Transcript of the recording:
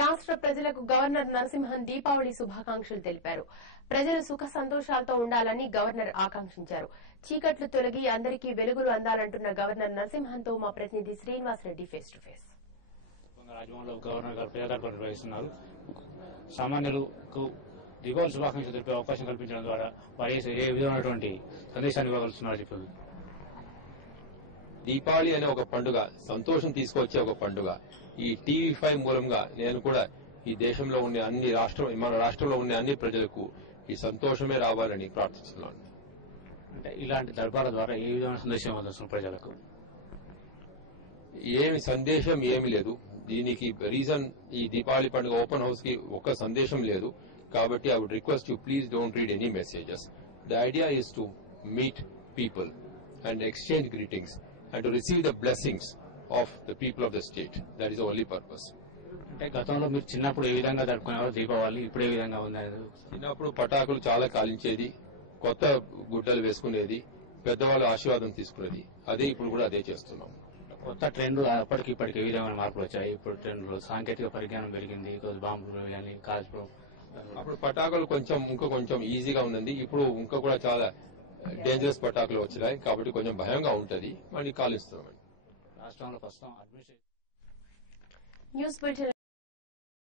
రాష్ట్ర ప్రజలకు గవర్నర్ నరసింహన్ దీపావళి శుభాకాంక్షలు తెలిపారు. ప్రజలు సుఖ సంతోషాలతో ఉండాలని గవర్నర్ ఆకాంక్షించారు. చీకట్లు తొలగి అందరికీ వెలుగులు అందాలంటున్న గవర్నర్ నరసింహన్తో మా ప్రతినిధి శ్రీనివాసరెడ్డి ఫేస్ టు ఫేస్. రాజభవన్లో గవర్నర్ గారు ప్రజాదర్బార్ నిర్వహిస్తున్నారు. సామాన్యులకు దీపావళి శుభాకాంక్షలు తెలిపే అవకాశం కల్పించడం ద్వారా వారు ఏ విధమైనటువంటి సందేశాన్ని ఇవ్వగలుగుతున్నారు చెప్పారు. దీపావళి అనే ఒక పండుగ సంతోషం తీసుకొచ్చే ఒక పండుగ. ఈ టీవీ5 మూలంగా నేను కూడా ఈ దేశంలో ఉండే మన రాష్ట్రంలో ఉండే అన్ని ప్రజలకు ఈ సంతోషమే రావాలని ప్రార్థిస్తున్నాను. అంటే ఇలాంటి దర్బార్ల ద్వారా ఏ విధమైన సందేశం వస్తుంది ప్రజలకు? ఏమి సందేశం ఏమి లేదు. దీనికి రీజన్ ఈ దీపావళి పండుగ ఓపెన్ హౌస్ కి ఒక సందేశం లేదు. కాబట్టి I would request you please don't read any messages. The idea is to meet people and exchange greetings and to receive the blessings of the people of the state. That is the only purpose. అంటే గతంలో మీరు చిన్నప్పుడు ఏ విధంగా జరుపుకునేవారు దీపావళి, ఇప్పుడు ఏ విధంగా ఉంది? చిన్నప్పుడు పటాకులు చాలా కాలించేది, కొత్త గుడ్డలు వేసుకునేది, పెద్దవాళ్ళ ఆశీర్వాదం తీసుకునేది. అదే ఇప్పుడు కూడా అదే చేస్తున్నాం. కొత్త ట్రెండ్ అప్పటికి ఇప్పటికి ఏ విధమైన మార్పులు వచ్చాయి? ఇప్పుడు ట్రెండ్లో సాంకేతిక పరిజ్ఞానం పెరిగింది, బాంబులు కానీ కాల్చడం. అప్పుడు పటాకులు కొంచెం ఈజీగా ఉన్నది. ఇప్పుడు ఇంకా కూడా చాలా డేంజరస్ పటాకులు వచ్చినాయి. కాబట్టి కొంచెం భయంగా ఉంటుంది. మళ్ళీ కాలుస్తున్నామండి. రాష్ట్రంలో ప్రస్తుతం న్యూస్ బులెటిన్